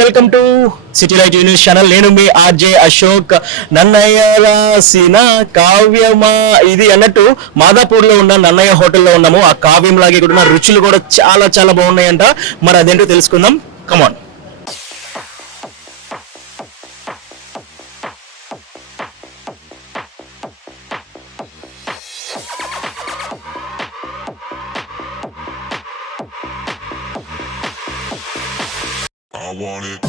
Welcome to city light news channel. నేను మీ RJ Ashok. Nannaya రాసిన కావ్యమా ఇది అన్నట్టు మాదాపూర్ లో ఉన్న నన్నయ్య హోటల్లో ఉన్నాము. ఆ కావ్యం లాగే కూడా రుచులు కూడా చాలా చాలా బాగున్నాయంట. మరి అదేంటో తెలుసుకుందాం. కమాన్. I want it.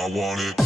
I want it.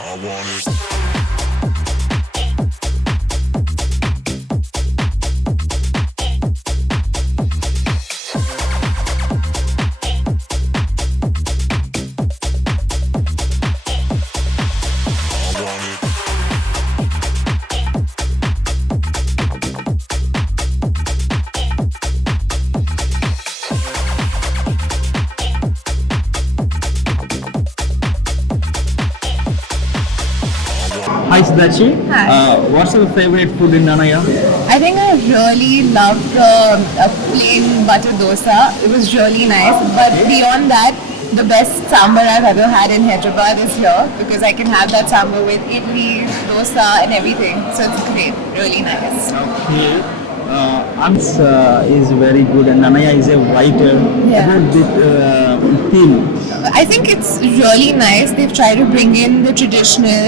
I want it. Hi Siddharthi. Hi. What's your favorite food in Nannaya? I think I really loved a plain butter dosa. It was really nice. But beyond that, the best sambar I've ever had in Hyderabad is here because I can have that sambar with idli, dosa and everything. So it's great. Really nice. Okay. Ams is very good and Nannaya is a writer. Yeah. About this theme. I think it's really nice. They've tried to bring in the traditional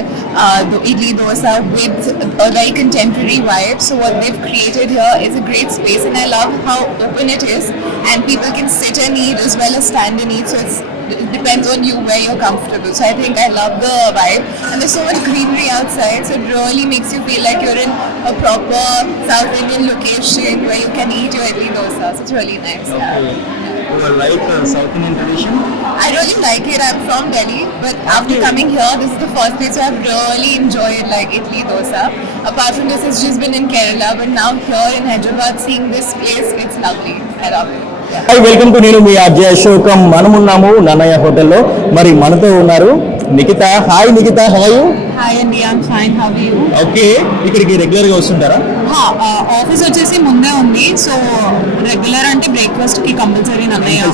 the idli dosa with a very contemporary vibe. So what they've created here is a great space, and I love how open it is, and people can sit and eat as well as stand and eat. So it depends on you where you're comfortable. So I think I love the vibe, and there's so much greenery outside. So it really makes you feel like you're in a proper South Indian location where you can eat your idli dosa. So it's really nice. Okay. Yeah. You like South Indian tradition? I really like it. I'm from Delhi, but after coming here, this is the first place where I've really enjoyed like idli dosa. Apart from this, it's just been in Kerala, but now here in Hyderabad, seeing this place, it's lovely. I love it. Yeah. Hi, welcome to నేను మీ RJ అశోకం. మనమున్నాము Nannaya హోటల్లో. మరి మనతో ఉన్నారు Nikhita. Hi Nikhita, how are you? Hi Andy, I'm fine. How are you? Okay, ఇక్కడికి regular గా వస్తుంటారా? Office వచ్చేసి ముందే ఉంది, సో రెగ్యులర్ అంటే బ్రేక్ఫాస్ట్ కి కంపల్సరీ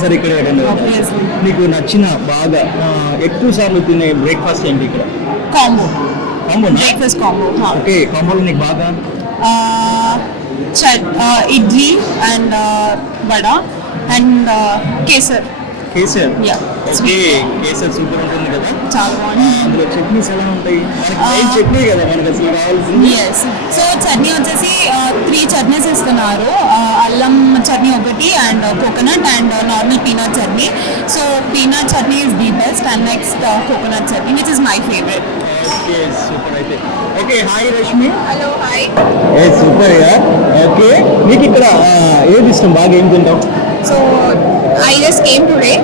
సరే, ఇక్కడ నీకు నచ్చిన బాగా ఎక్కువ సార్లు తినే బ్రేక్ఫాస్ట్ ఏంటి ఇక్కడ? Combo combo. Breakfast combo. Okay, కాంబోలో నీకు బాగా idli and vada and kesar. Kesar. Yeah. Okay, kesar super ఉంటుంది కదా. చాలా బాగుంది. అందులో చట్నీస్ ఎలా ఉంటాయి? మనకి మెయిన్ చట్నీ కదా మనకి అసలు కావాల్సింది. ఎస్. సో చట్నీ వచ్చేసి 3 చట్నీస్ ఇస్తున్నారు. అల్లం చట్నీ ఒకటి and coconut and normal peanut chutney. So peanut chutney is the best and next coconut chutney which is my favourite. Okay, super అయితే. Okay, hi Rashmi. Hello, hi. Super yeah. Okay, నీకు ఇక్కడ ఏది ఇష్టం? బాగా ఏం తింటావు? So I just came today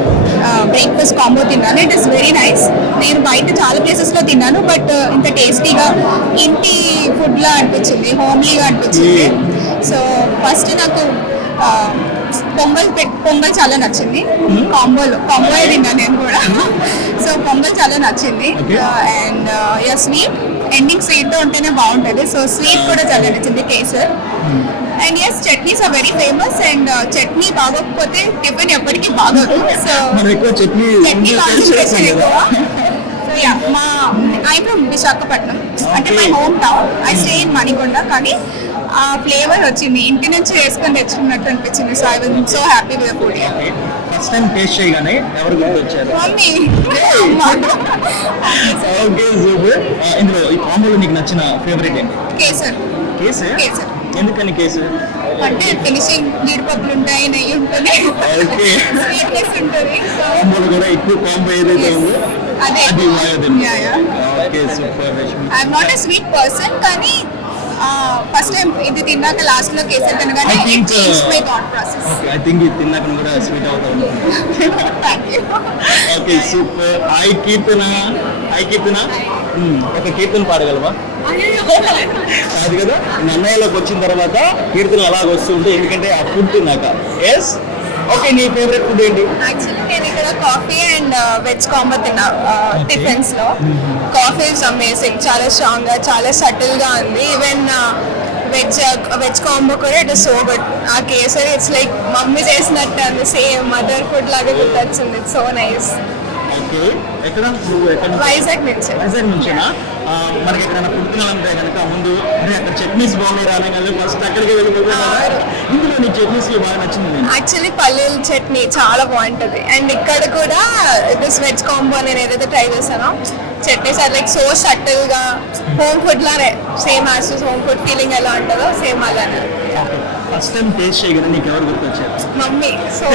breakfast combo తిన్నాను. It is very nice. నేను బయట చాలా ప్లేసెస్లో తిన్నాను, బట్ ఇంత టేస్టీగా ఇంటి ఫుడ్లా అనిపించింది, హోమ్లీగా అనిపించింది. సో ఫస్ట్ నాకు పొంగల్ చాలా నచ్చింది. కాంబో తిన్నాను నేను కూడా. సో పొంగల్ చాలా నచ్చింది. అండ్ స్వీట్ ఎండింగ్ స్వీట్తో ఉంటేనే బాగుంటుంది. సో స్వీట్ కూడా చాలా నచ్చింది, kesar. And yes, chutneys are very famous. And chutney బాగోకపోతే టిఫిన్ కంపెనీ ఎప్పటికీ బాగోదు. సో మనం ఎక్కువ చట్నీ చట్నీ taste కాన్సన్ట్రేషన్ చేస్తాం కదా. ఎక్కువ. So yeah, I from Visakhapatnam, అంటే my Okay. Home town. I stay in Manikonda, కానీ ఆ ఫ్లేవర్ వచ్చింది ఇంటి నుంచి వేసుకొని తెచ్చుకున్నట్టు అనిపించింది. So I was so happy with the food. First time taste చేయగానే ఎవరు గుర్తొచ్చారు? Mummy okay super. ఇందులో ఈ కాంబోలో నీకు నచ్చిన ఫేవరెట్ ఏంటి? కేసర్. కేసు. కేసర్ ఎందుకని కేసు? అంటే ఫినిషింగ్ జీడిపప్పులు ఉంటాయి, నెయ్యి ఉంటుంది, ఓకే. స్వీట్నెస్ ఉంటుంది. సో కాంబోలో కూడా ఎక్కువ కాంబో ఏదైతే ఉందో అదే అది మాయదండి. Yeah yeah. Okay super Rashmi. I'm not a sweet person, కానీ ఫస్ట్ టైం ఇది తిన్నాక లాస్ట్ లో కేసర్ తినగానే I think, my thought process. Okay I think ఇది తిన్నాక కూడా స్వీట్ అవుతా ఉంటుంది. Thank you. Okay super. Hi Keerthana. Hi Keerthana. ఒక కీర్తన పాడగలవా? అది కదా నన్నయ్యలోకి వచ్చిన తర్వాత కీర్తనలు అలాగ వస్తూ ఉంటాయి, ఎందుకంటే ఆ ఫుడ్ తిన్నాక. ఎస్. ఓకే నీ ఫేవరెట్ ఫుడ్ ఏంటి? యాక్చువల్లీ నేను ఇక్కడ కాఫీ అండ్ వెజ్ కాంబో తిన్నా టిఫిన్స్ లో. కాఫీ ఇస్ అమేజింగ్, చాలా స్ట్రాంగ్ గా, చాలా సటిల్ గా ఉంది. ఈవెన్ వెజ్ కాంబో కూడా ఇట్ ఇస్ సో గుడ్. ఆ కేసరి ఇట్స్ లైక్ మమ్మీ చేసినట్టు అంది, సేమ్ మదర్ ఫుడ్ లాగా గుర్తొచ్చింది. It's so nice. ఓకే ఎక్కడ నువ్వు ఎక్కడ నుంచి? వైజాగ్ నుంచి. వైజాగ్ నుంచేనా? మనకి ఎక్కడైనా ఫుడ్ తినాలంటే కనుక ముందు అరే అక్కడ చట్నీస్ బాగున్నాయి రాగానే ఫస్ట్ అక్కడికి వెళ్ళిపోతాను. ఇందులో నీ చట్నీస్ బాగా నచ్చింది? యాక్చువల్లీ పల్లీల చట్నీ చాలా బాగుంటుంది. అండ్ ఇక్కడ కూడా దిస్ వెజ్ కాంబో నేను ఏదైతే ట్రై చేశానో, chutneys are like so subtle గా హోమ్ ఫుడ్ లానే, same as home food feeling ఎలా ఉంటుందో సేమ్ అలానే. ఫస్ట్ టైం టేస్ట్ చేయగానే నీకు ఎవరు గుర్తొచ్చారు? Mummy. So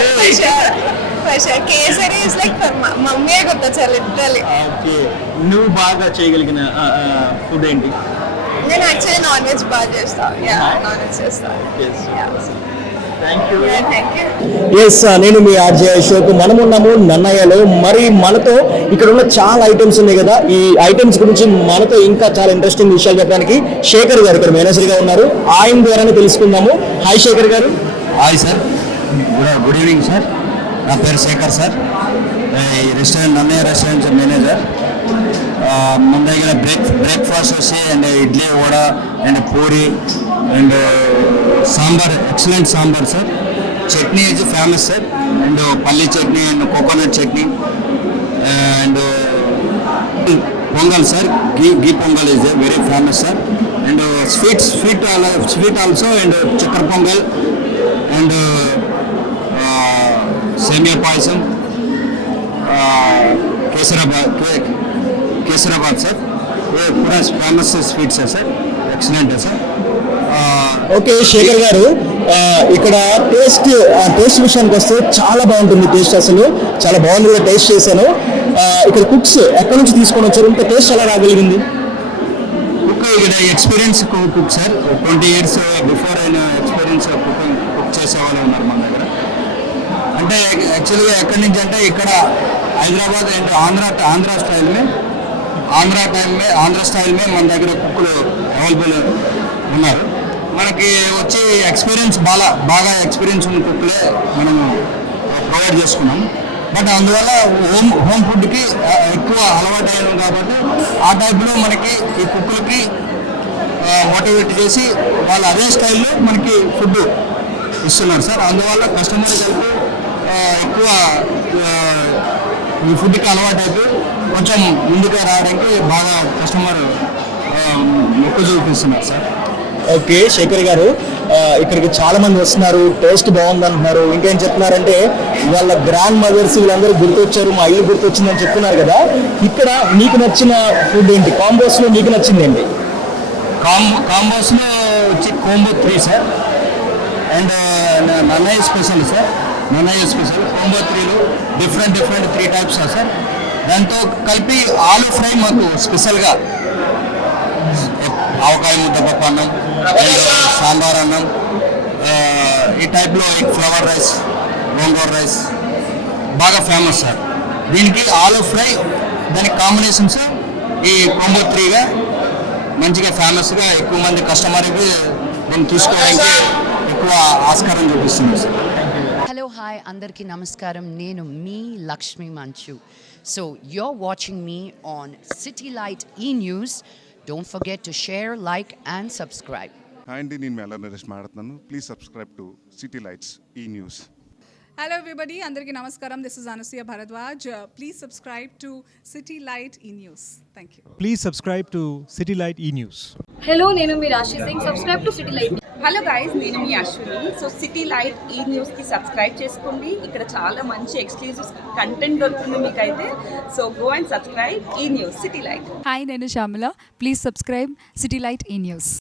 for kesari is like mummy గుర్తొచ్చారు లిటరలీ. ఓకే నువ్వు బాగా చేయగలిగిన ఫుడ్ ఏంటి? నేను యాక్చువల్లీ నాన్ వెజ్ బాగా చేస్తా. యా, నాన్ వెజ్ చేస్తా. Thank you. Thank you. Yes నేను మీ ఆర్జే అశోక్. మనం ఉన్నాము నన్నయ్యలో. మరి మనతో ఇక్కడ ఉన్న చాలా ఐటమ్స్ ఉన్నాయి కదా, ఈ ఐటమ్స్ గురించి మనతో ఇంకా చాలా ఇంట్రెస్టింగ్ విషయాలు చెప్పడానికి శేఖర్ గారు ఇక్కడ మేనేజర్ గా ఉన్నారు. ఆయన ద్వారానే తెలుసుకుందాము. హాయ్ శేఖర్ గారు. Hi sir, good evening sir. నా పేరు శేఖర్ సార్, ఈ రెస్టారెంట్ నన్నయ్య రెస్టారెంట్ మేనేజర్. మన దగ్గర బ్రేక్ఫాస్ట్ వచ్చి and idli vada and puri and sambar, excellent sambar sir. Chutney is famous sir, and పల్లి chutney and coconut chutney and pongal sir, ghee pongal is very famous sir. And sweet also, and chakar pongal and సేమియా పాయసం, కేసరాబాద్ sir. పూరా famous sweets sir, excellent sir. Okay Shekhar garu, ఇక్కడ taste విషయానికి వస్తే చాలా బాగుంటుంది. Taste అసలు చాలా బాగుంది కూడా, టేస్ట్ చేశాను. ఇక్కడ కుక్స్ ఎక్కడి నుంచి తీసుకొని వచ్చారు? ఇంత టేస్ట్ ఎలా రాగలిగింది? కుక్ ఇక్కడ experience cook sir, 20 years before అయిన ఎక్స్పీరియన్స్ కుక్ చేసే వాళ్ళు ఉన్నారు మన దగ్గర. అంటే యాక్చువల్గా ఎక్కడి నుంచి అంటే ఇక్కడ హైదరాబాద్ అండ్ ఆంధ్ర స్టైల్ మే మన దగ్గర కుక్కులు అవైలబుల్ ఉన్నారు. మనకి వచ్చి ఎక్స్పీరియన్స్ బాగా ఎక్స్పీరియన్స్ ఉన్న కుక్కులే మనము ప్రొవైడ్ చేసుకున్నాం. బట్ అందువల్ల హోమ్ ఫుడ్కి ఎక్కువ అలవాటు అయ్యాం కాబట్టి ఆ టైప్లో మనకి ఈ కుక్కులకి మోటివేట్ చేసి వాళ్ళు అదే స్టైల్లో మనకి ఫుడ్ ఇస్తున్నారు సార్. అందువల్ల కస్టమర్స్ ఎక్కువ ఈ ఫుడ్కి అలవాటు అయిపోయి కొంచెం ముందుగా రావడానికి బాగా కస్టమర్ మొక్కు చూపిస్తున్నారు సార్. ఓకే శేఖర్ గారు, ఇక్కడికి చాలా మంది వస్తున్నారు, టేస్ట్ బాగుంది అంటున్నారు. ఇంకేం చెప్తున్నారంటే వాళ్ళ గ్రాండ్ మదర్స్ వీళ్ళందరూ గుర్తొచ్చారు, మా ఇల్లు గుర్తొచ్చిందని చెప్తున్నారు కదా. ఇక్కడ నీకు నచ్చిన ఫుడ్ ఏంటి? కాంబోస్లో నీకు నచ్చింది ఏంటి? కాంబోస్లో వచ్చి combo 3 sir, and Nannayya special sir. Nannayya special combo 3లో డిఫరెంట్ 3 టైప్స్ సార్. దాంతో కలిపి ఆలూ ఫ్రై మాకు స్పెషల్గా, ఆవకాయ ముద్దపప్పు అన్నం, సాంబార్ అన్నం, ఈ టైప్లో ఫ్లవర్ రైస్, గోంగూర రైస్ బాగా ఫేమస్ సార్. దీనికి ఆలూ ఫ్రై దానికి కాంబినేషన్ సార్. ఈ కోంబో 3గా మంచిగా ఫేమస్గా ఎక్కువ మంది కస్టమర్కి దీన్ని తీసుకోవడానికి ఎక్కువ ఆస్కారం చూపిస్తున్నారు సార్. హలో హాయ్ అందరికీ నమస్కారం, నేను మీ లక్ష్మీ మంచు. So you're watching me on City Light E-News. Don't forget to share, like and subscribe. Hi అండి, నేను మెల్ల నరేష్ మాట్లాడుతున్నాను. Please subscribe to city lights ఈ news. Hello everybody, Andarki Namaskaram. This is Anasuya Bharadwaj. Please subscribe to City Light E-News. Thank you. Please subscribe to City Light E-News. Hello నేను మీ రాశి Singh subscribe to city light hello guys, నేను మీ Ashwini. So city light ఈ న్యూస్కి subscribe చేసుకోండి. ఇక్కడ చాలా మంచి exclusive content దొరుకుతుంది మీకైతే. సో గో అండ్ సబ్స్క్రైబ్ ఈ న్యూస్ సిటీ లైట్. హాయ్ నేను Shyamala please subscribe city light ఈ న్యూస్